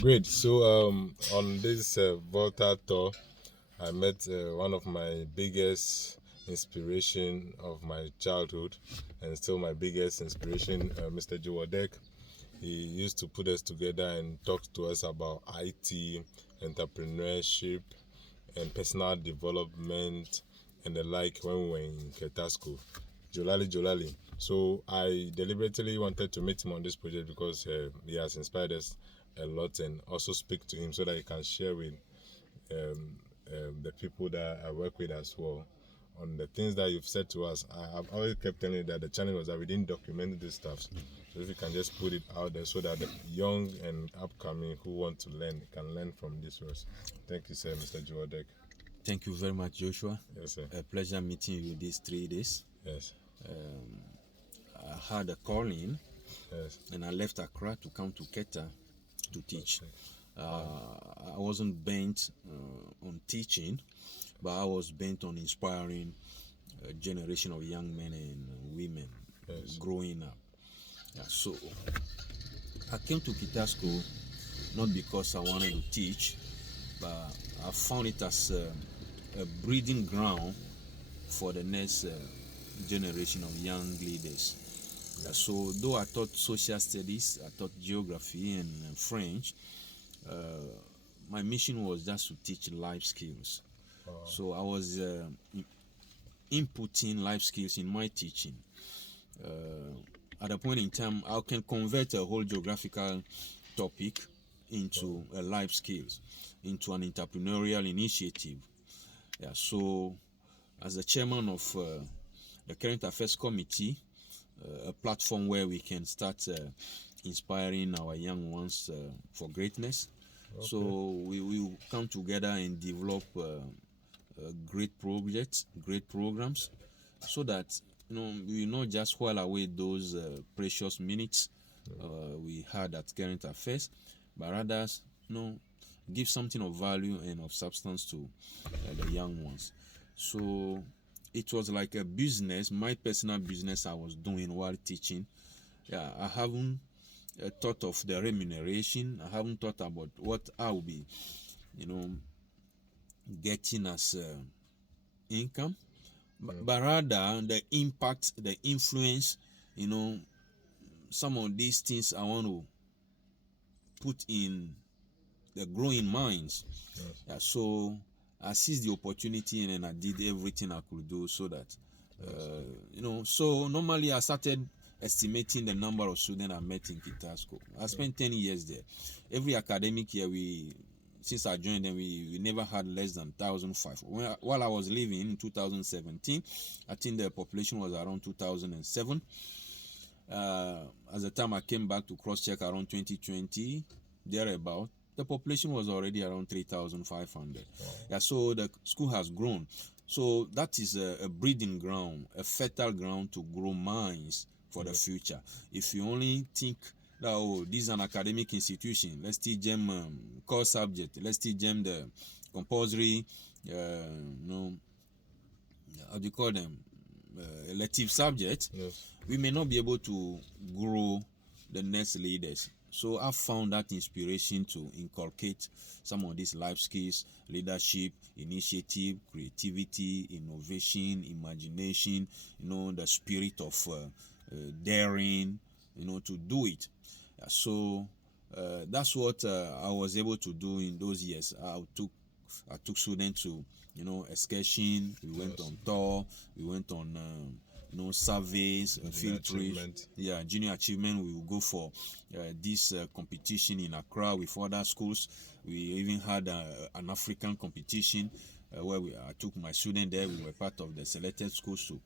Great. So, on this Volta tour, I met one of my biggest inspiration of my childhood, and still my biggest inspiration, Mr. Jiwadek. He used to put us together and talk to us about IT, entrepreneurship, and personal development, and the like when we were in Keta School. Jolali. So I deliberately wanted to meet him on this project because he has inspired us a lot, and also speak to him so that he can share with the people that I work with as well on the things that you've said to us. I've always kept telling you that the challenge was that we didn't document this stuff. So if you can just put it out there so that the young and upcoming who want to learn can learn from this was. Thank you, sir, Mr. Jowadek. Thank you very much, Joshua. Yes, sir. A pleasure meeting you these 3 days. Yes. I had a calling Yes. and I left Accra to come to Keta to teach. Okay. I wasn't bent on teaching, but I was bent on inspiring a generation of young men and women growing up. Yeah, so I came to Keta School not because I wanted to teach, but I found it as a breeding ground for the next generation of young leaders. So though I taught social studies, I taught geography and French, my mission was just to teach life skills. So I was inputting life skills in my teaching. At a point in time, I can convert a whole geographical topic into a life skills, into an entrepreneurial initiative. Yeah, so as the chairman of the Current Affairs Committee, a platform where we can start inspiring our young ones for greatness. Okay. So we will come together and develop great projects, great programs, so that we will not just while away those precious minutes we had at Current Affairs, but rather give something of value and of substance to the young ones. So it was like a business, my personal business I was doing while teaching. Yeah, I haven't thought of the remuneration. I haven't thought about what I will be, getting as income, but rather the impact, the influence, some of these things I want to put in the growing minds. Yes. Yeah, so I seized the opportunity and I did everything I could do so that, so normally I started estimating the number of students I met in Keta School. I spent 10 years there. Every academic year, since I joined them, we never had less than 1,005. While I was leaving in 2017, I think the population was around 2007. At the time I came back to cross-check around 2020, thereabout, the population was already around 3,500. Wow. Yeah, so the school has grown. So that is a breeding ground, a fertile ground to grow minds for the future. If you only think that, this is an academic institution, let's teach them core subject, let's teach them the compulsory, how do you call them, elective subjects, we may not be able to grow the next leaders. So I found that inspiration to inculcate some of these life skills: leadership, initiative, creativity, innovation, imagination, the spirit of daring, to do it. So that's what I was able to do in those years. I took students to, excursion. We went on tour. We went on surveys, field trips. Yeah, junior achievement. We will go for this competition in Accra with other schools. We even had an African competition where I took my student there. We were part of the selected schools to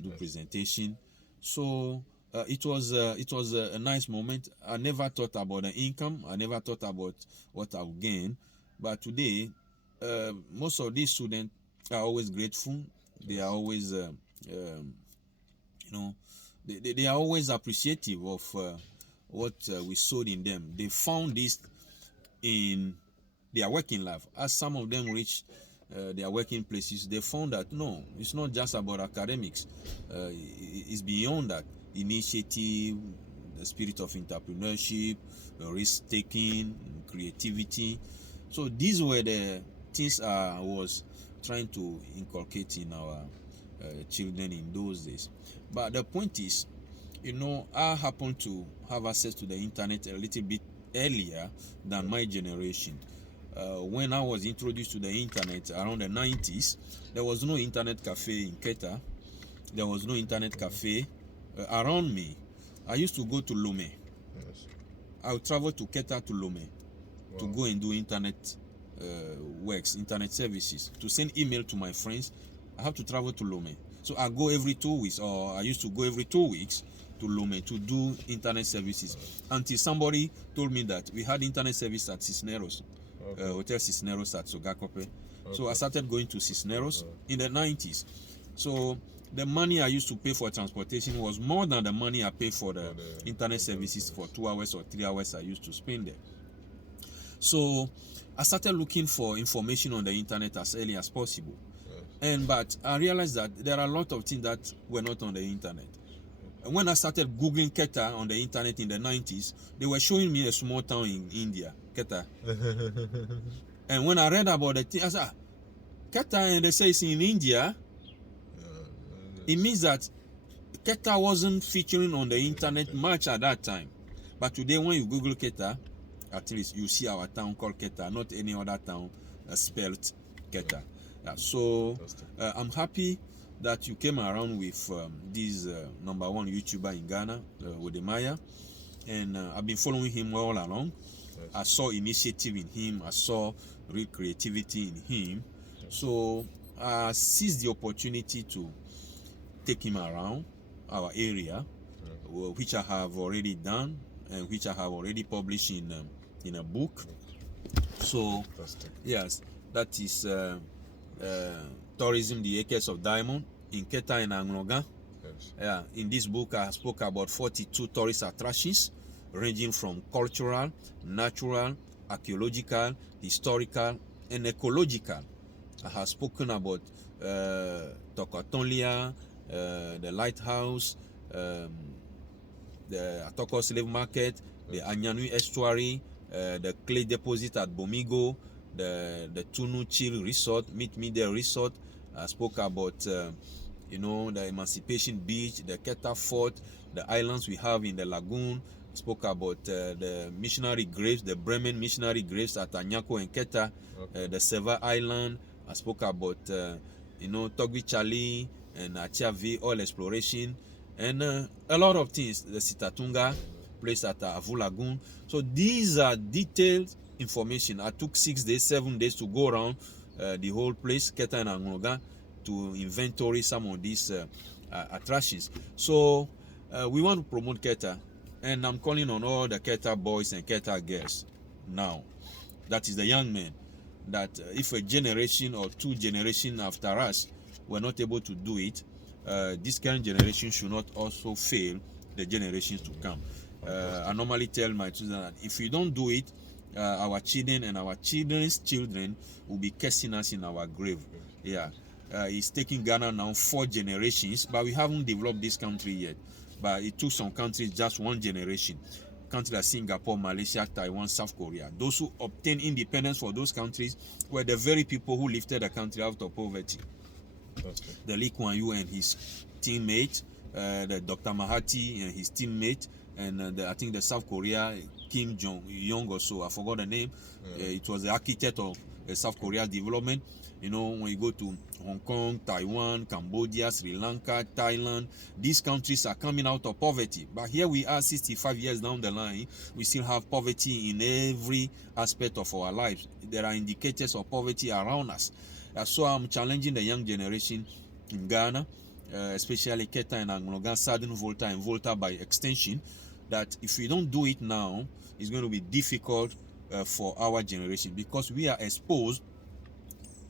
do presentation. So it was a nice moment. I never thought about the income. I never thought about what I would gain. But today, most of these students are always grateful. They are always they are always appreciative of what we sowed in them. They found this in their working life. As some of them reach their working places, they found that no, it's not just about academics. It's beyond that. Initiative, the spirit of entrepreneurship, risk taking, creativity. So these were the things I was trying to inculcate in our children in those days. But the point is, I happen to have access to the internet a little bit earlier than my generation. When I was introduced to the internet around the 90s, there was no internet cafe in Keta. There was no internet cafe around me. I used to go to Lome. Yes. I would travel to Keta to Lome to go and do internet works, internet services. To send email to my friends, I have to travel to Lome. So I go every 2 weeks, or I used to go every 2 weeks to Lome to do internet services, until somebody told me that we had internet service at Cisneros, Hotel Cisneros at Sogakope. So I started going to Cisneros in the 90s. So the money I used to pay for transportation was more than the money I paid for the internet services for 2 hours or 3 hours I used to spend there. So I started looking for information on the internet as early as possible. But I realized that there are a lot of things that were not on the internet. And when I started Googling Keta on the internet in the 90s, they were showing me a small town in India, Keta. And when I read about the thing, I said, Keta, and they say it's in India. It means that Keta wasn't featuring on the internet much at that time. But today, when you Google Keta, at least you see our town called Keta, not any other town spelled Keta. So I'm happy that you came around with this number one YouTuber in Ghana, Wodemaya, and I've been following him all along. I saw initiative in him, I saw real creativity in him. So I seized the opportunity to take him around our area, which I have already done and which I have already published in a book. So yes, that is Tourism, the Acres of Diamond in Keta and Angloga. Yes. In this book, I spoke about 42 tourist attractions ranging from cultural, natural, archaeological, historical, and ecological. I have spoken about Tokotonlia, the lighthouse, the Atoko slave market, the Anyanui estuary, the clay deposit at Bomigo, the Tunu Chill Resort, Meet Me There Resort. I spoke about the Emancipation Beach, the Keta Fort, the islands we have in the lagoon. I spoke about the missionary graves, the Bremen missionary graves at Anyako and Keta, the Seva Island. I spoke about Togbi Chali and Achiavi oil exploration, and a lot of things. The Sitatunga place at Avu Lagoon. So these are detailed information. I took 6 days, 7 days to go around the whole place, Keta and Angloga, to inventory some of these attractions. So we want to promote Keta, and I'm calling on all the Keta boys and Keta girls now, that is the young men, that if a generation or 2 generations after us were not able to do it, this current generation should not also fail the generations to come. I normally tell my children that if we don't do it, our children and our children's children will be cursing us in our grave. It's taking Ghana now 4 generations, but we haven't developed this country yet. But it took some countries just 1 generation. Countries like Singapore, Malaysia, Taiwan, South Korea. Those who obtained independence for those countries were the very people who lifted the country out of poverty. The Lee Kuan Yew and his teammate, the Dr. Mahathir and his teammate, and I think the South Korea Kim Jong-un or so, I forgot the name. It was the architect of South Korea's development. When you go to Hong Kong, Taiwan, Cambodia, Sri Lanka, Thailand, these countries are coming out of poverty. But here we are 65 years down the line, we still have poverty in every aspect of our lives. There are indicators of poverty around us. So I'm challenging the young generation in Ghana, especially Keta and Angloga, Southern Volta and Volta by extension, that if we don't do it now, it's going to be difficult for our generation, because we are exposed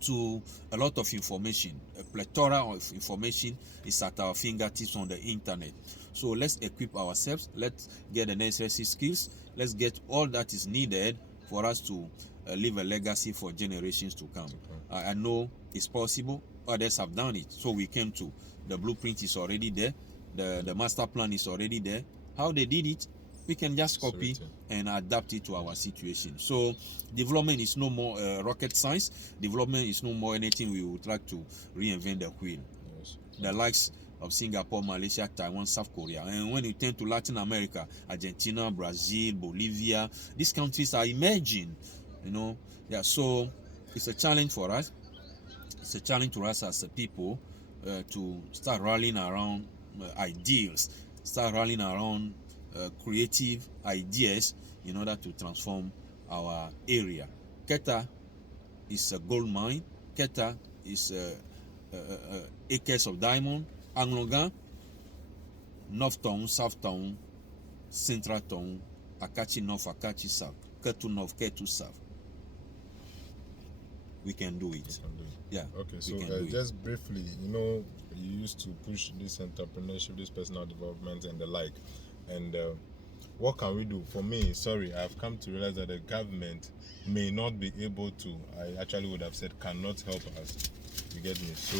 to a lot of information. A plethora of information is at our fingertips on the internet. So let's equip ourselves, let's get the necessary skills, let's get all that is needed for us to leave a legacy for generations to come. I know it's possible, others have done it, so we came to. The blueprint is already there, the master plan is already there. How they did it, we can just copy and adapt it to our situation. So development is no more rocket science. Development is no more anything we would like to reinvent the wheel. Yes. The likes of Singapore, Malaysia, Taiwan, South Korea. And when you turn to Latin America, Argentina, Brazil, Bolivia, these countries are emerging, you know. Yeah, so it's a challenge for us. It's a challenge to us as a people to start rallying around ideals, start rallying around creative ideas in order to transform our area. Keta is a gold mine. Keta is acres of diamond. Anglongan, North Town, South Town, Central Town, Akachi North, Akachi South, Ketu North, Ketu South. We can do it. Yeah. Okay, so just briefly, you know, you used to push this entrepreneurship, this personal development, and the like. And what can we do? For me, sorry, I've come to realize that the government may not be able to. I actually would have said cannot help us. You get me? So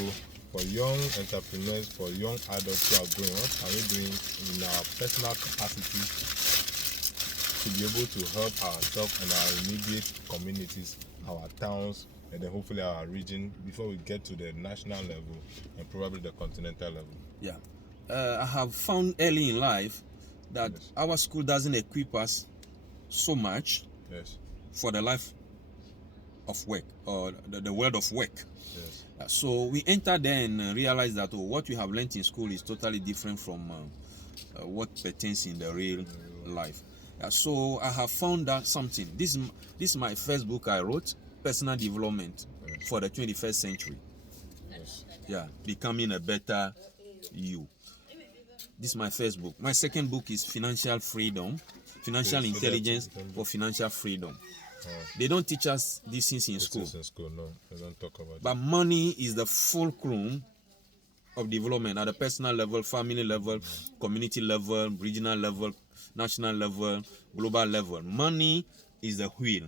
for young entrepreneurs, for young adults who are growing, what are we doing in our personal capacity to be able to help ourselves and our immediate communities, our towns, and then hopefully our region before we get to the national level and probably the continental level? Yeah. I have found early in life that Yes. our school doesn't equip us so much Yes. for the life of work or the world of work. Yes. So we enter there and realize that what we have learned in school is totally different from what pertains in the real life. So I have found that something. This is my first book I wrote, Personal Development for the 21st Century. Yes. Yeah, becoming a better you. This is my first book. My second book is Financial Freedom, Financial Intelligence for Financial Freedom. They don't teach us these things in school. In school, no, they don't talk about But money is the fulcrum of development at the personal level, family level, community level, regional level, national level, global level. Money is the wheel.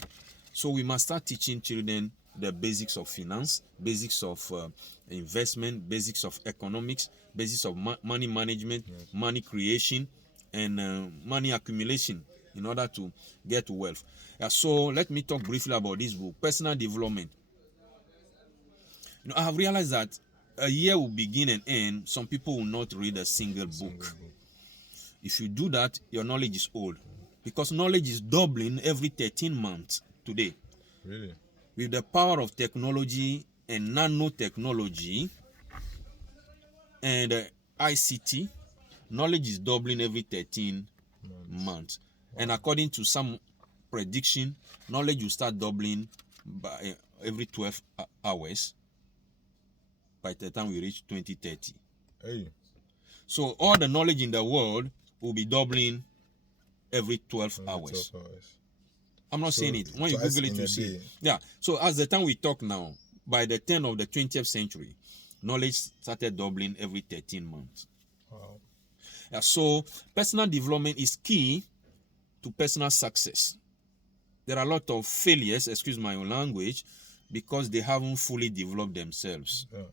So we must start teaching children the basics of finance, basics of investment, basics of economics, basics of money management, money creation, and money accumulation in order to get wealth. So let me talk briefly about this book, Personal Development. I have realized that a year will begin and end, some people will not read a single book. If you do that, your knowledge is old. Because knowledge is doubling every 13 months today. Really? With the power of technology and nanotechnology and ICT, knowledge is doubling every 13 months. Wow. And according to some prediction, knowledge will start doubling by every 12 hours by the time we reach 2030. Hey. So all the knowledge in the world will be doubling every 12 hours. I'm not saying it. When you Google it, you see. Yeah. So as the time we talk now, by the turn of the 20th century, knowledge started doubling every 13 months. Wow. Yeah, so personal development is key to personal success. There are a lot of failures, excuse my own language, because they haven't fully developed themselves. Yeah,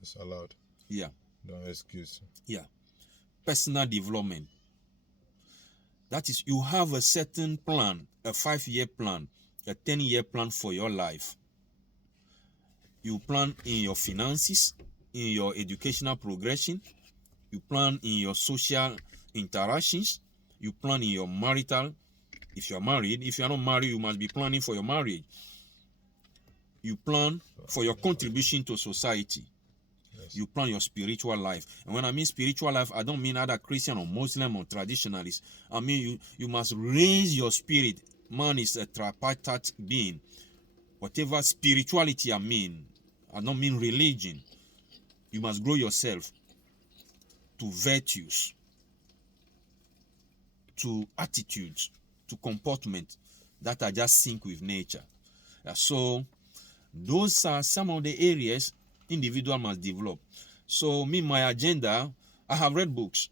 it's allowed. Yeah. No excuse. Yeah. Personal development. That is, you have a certain plan, a 5-year plan, a 10-year plan for your life. You plan in your finances, in your educational progression, you plan in your social interactions, you plan in your marital, if you are married. If you are not married, you must be planning for your marriage. You plan for your contribution to society. Yes. You plan your spiritual life. And when I mean spiritual life, I don't mean either Christian or Muslim or traditionalist. I mean you must raise your spirit. Man is a tripartite being. Whatever spirituality I don't mean religion. You must grow yourself to virtues, to attitudes, to comportment that are just sync with nature. So those are some of the areas individual must develop. So my agenda, I have read books.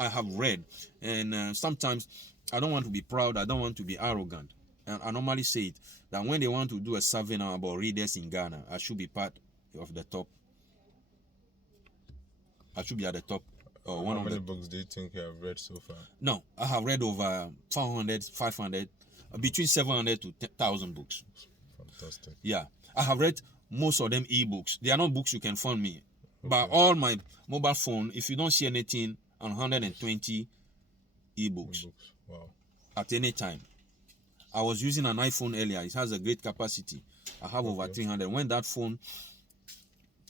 I have read, and sometimes I don't want to be proud. I don't want to be arrogant. And I normally say it, that when they want to do a survey now about readers in Ghana, I should be part of the top. I should be at the top. or one How of many the. books do you think you have read so far? No, I have read over 400, 500, between 700 to 1,000 books. Fantastic. Yeah, I have read most of them e-books. They are not books you can find me. But Okay. all my mobile phone, if you don't see anything, on 120 e-books Books. Wow. at any time. I was using an iPhone earlier. It has a great capacity. I have over 300. When that phone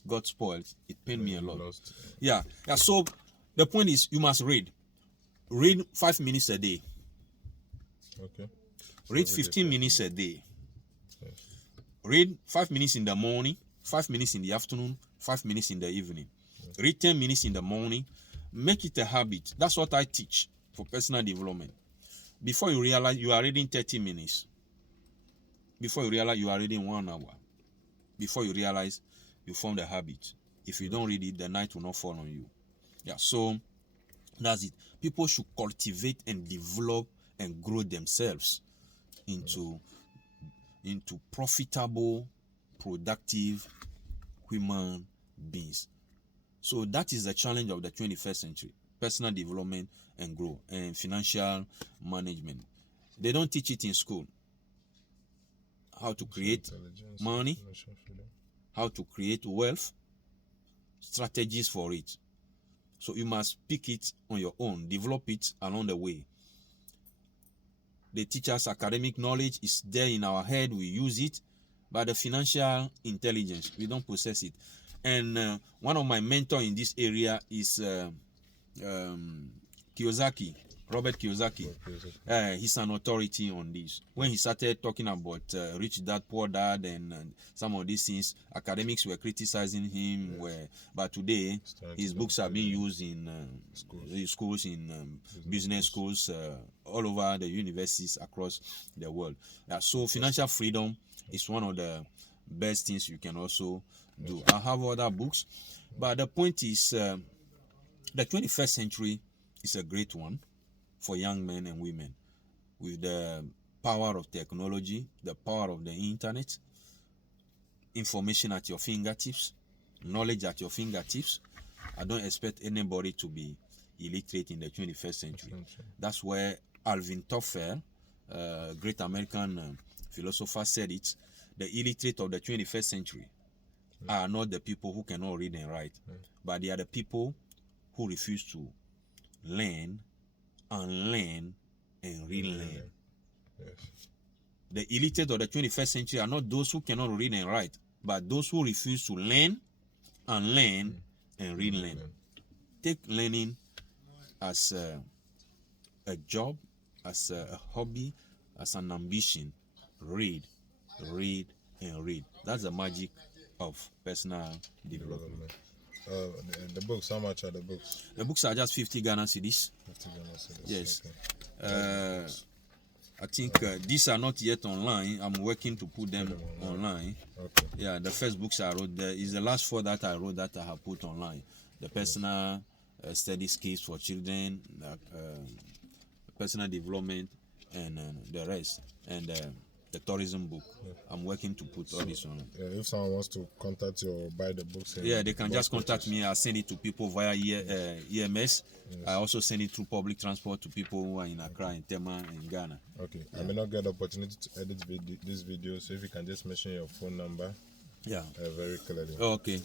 got spoiled, it pained me a lot. Lost. Yeah. So the point is, you must read. Read 5 minutes a day. Okay. Read every day 15 5 minutes a day. Yes. Read 5 minutes in the morning, 5 minutes in the afternoon, 5 minutes in the evening. Read 10 minutes in the morning. Make it a habit. That's what I teach for personal development. Before you realize, you are reading 30 minutes. Before you realize, you are reading 1 hour. Before you realize, you formed a habit. If you don't read it, the night will not fall on you. Yeah, so that's it. People should cultivate and develop and grow themselves into profitable, productive human beings. So that is the challenge of the 21st century: personal development and grow, and financial management. They don't teach it in school. How to create money, how to create wealth, strategies for it. So you must pick it on your own, develop it along the way. They teach us academic knowledge is there in our head, we use it, but the financial intelligence, we don't possess it. And one of my mentors in this area is Kiyosaki, Robert Kiyosaki. He's an authority on this. When he started talking about Rich Dad, Poor Dad, and some of these things, academics were criticizing him. But today, his books are being used in schools, in business schools, all over the universities across the world. So financial freedom is one of the best things you can also do. I have other books, but the point is, the 21st century is a great one for young men and women, with the power of technology, the power of the internet, information at your fingertips, knowledge at your fingertips. I don't expect anybody to be illiterate in the 21st century. That's where Alvin Toffler, great American philosopher, said it: the illiterate of the 21st century are not the people who cannot read and write, but they are the people who refuse to learn, unlearn, and relearn. Yes. The illiterate of the 21st century are not those who cannot read and write, but those who refuse to learn, unlearn, and relearn. Take learning as a job, as a hobby, as an ambition. Read, read, and read. That's the magic of personal development. The books, how much are the books? The books are just 50 Ghana cedis. 50 Ghana cedis. Yes. Okay. I think these are not yet online. I'm working to put them online. Okay. Yeah, the first books I wrote there is the last 4 that I wrote that I have put online. The personal study skills for children, personal development, and the rest. And the tourism book. I'm working to put all this on. If someone wants to contact you or buy the books, they can just contact me. I'll send it to people via EMS. Yes. I also send it through public transport to people who are in Accra, in Tema, in Ghana. Okay. I may not get the opportunity to edit this video, so if you can just mention your phone number. Yeah. Very clearly. Okay.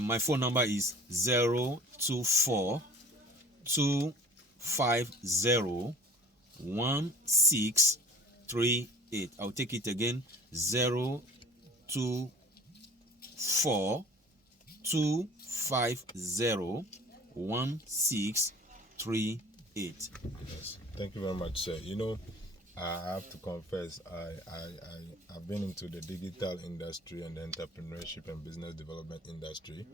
My phone number is 024 250 1638. I'll take it again. 024 250 1638. Yes. Thank you very much, sir. You know, I have to confess, I've been into the digital industry and the entrepreneurship and business development industry.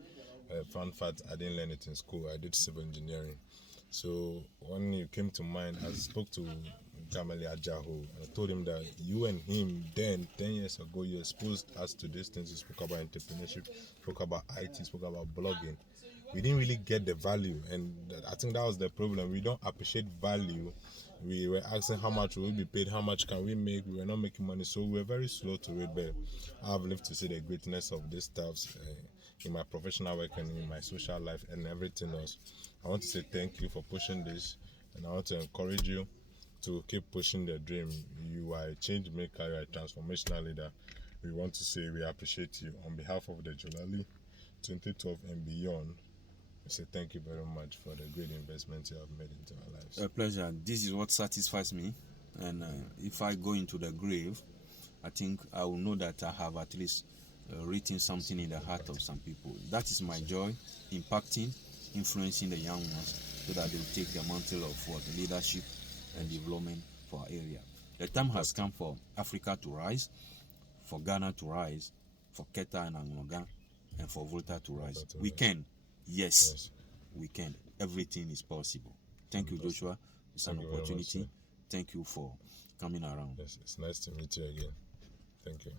Fun fact, I didn't learn it in school. I did civil engineering. So when you came to mind, I spoke to Kamali Ajaho. I told him that you and him then 10 years ago, you exposed us to these things. You spoke about entrepreneurship, spoke about IT, spoke about blogging. We didn't really get the value, and I think that was the problem. We don't appreciate value. We were asking how much will we be paid, how much can we make. We were not making money, so we were very slow to read. But I've lived to see the greatness of these stuffs. in my professional work and in my social life and everything else. I want to say thank you for pushing this, and I want to encourage you to keep pushing the dream. You are a change maker, you are a transformational leader. We want to say we appreciate you. On behalf of the Jolali 2012 and beyond, we say thank you very much for the great investment you have made into our lives. A pleasure. This is what satisfies me. And if I go into the grave, I think I will know that I have at least written something in the heart of some people. That is my joy, impacting, influencing the young ones so that they will take the mantle of what leadership and development for our area. The time has come for Africa to rise, for Ghana to rise, for Keta and Angola, and for Volta to rise. We can. Yes, we can. Everything is possible. Thank you, Joshua. It's an opportunity. Thank you for coming around. Yes, it's nice to meet you again. Thank you.